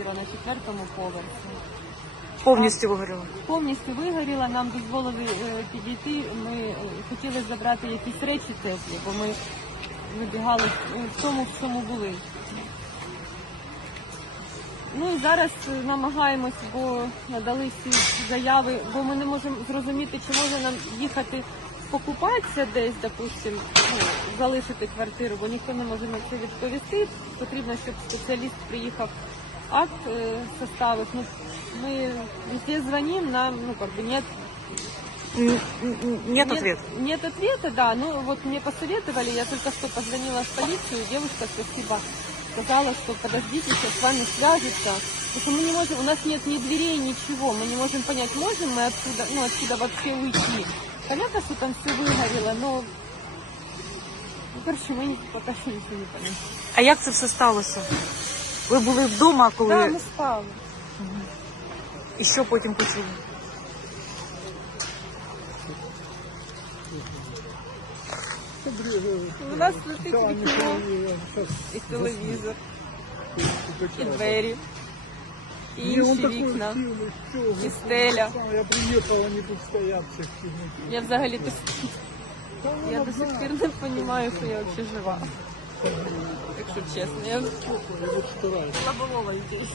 четвертому поверсі. Повністю вигоріло. Повністю вигоріла, нам дозволили е, підійти. Ми е, хотіли забрати якісь речі теплі, бо ми вибігали е, в тому, в чому були. Ну і зараз е, намагаємось, бо надали всі заяви, бо ми не можемо зрозуміти, чи може нам їхати покупатися десь, допустим, ну, залишити квартиру, бо ніхто не може на це відповісти. Потрібно, щоб спеціаліст приїхав, акт е, составив. Ну, ми везде звоним, нам, ну, как бы нет Н- н- Нет ответа. Нет ответа, да. Ну вот мне посоветовали, я только что позвонила в полицию, девушка, спасибо, сказала, что подождите, сейчас с вами свяжутся. Потому что мы не можем, у нас нет ни дверей, ничего, мы не можем понять, можем мы отсюда, ну, отсюда вообще уйти. Понятно, что там все выгорело, но... Ну, короче, мы пока что ничего не поняли. А як це все сталося? Ви були вдома, коли Да, мы спали. і що потім почули? У нас летить вікно і телевізор, і двері, і інші вікна, і стеля. Я приехал, они тут стоят все Я взагалі до сих- я до сих пір не розумію, що я взагалі жива. если честно. Я побывала здесь.